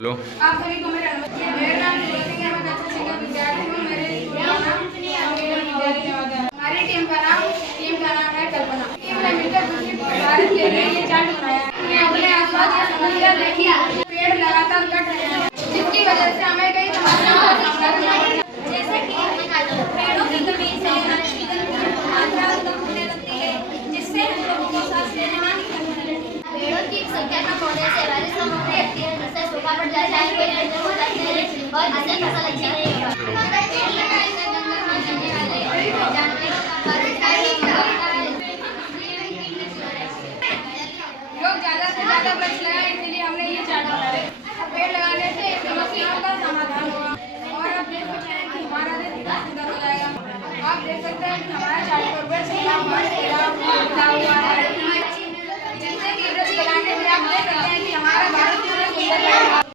लो। आप सभी को मेरा नमस्कार। मेरा नाम ज्योति है। मैं कक्षा छह का विद्यार्थी हूँ। मेरे स्कूल का नाम विद्यालय नवादा है। हमारी टीम का नाम है कल्पना। टीम ने मिलकर भारत के लिए ये चार्ट बनाया है। हमने अपने आसपास ये समस्या देखी, पेड़ लगातार कट रहे हैं, जिसकी वजह से हमें कई समस्याओं का सामना करना पड़ रहा है। जैसे कि पेड़ों की कमी से ऑक्सीजन की मात्रा कम होने लगती है, जिससे हम लोगों को सांस लेने में दिक्कत होने लगती है। पेड़ों की संख्या कम होने से बारिश कम होने लगती है, जिससे सूखा पड़ जाता है, कोई नदियाँ हो जाती है और जिससे फसल अच्छी नहीं होगा। पेड़ लगाने से जंगल में रहने वाले जानवरों का लोग ज्यादा से ज्यादा वृक्ष लगाएं, इसलिए हमने ये चार्ट बनाया। पेड़ लगाने से समस्याओं का समाधान होगा और आप देख सकते हैं कि हमारा देश कितना सुंदर हो जाएगा। आप देख सकते हैं कि हमारे चार्ट पर वृक्ष लगा हुआ है, जिससे कि वृक्ष लगाने से आप देख सकते हैं कि हमारा भारत कितना सुंदर रहेगा।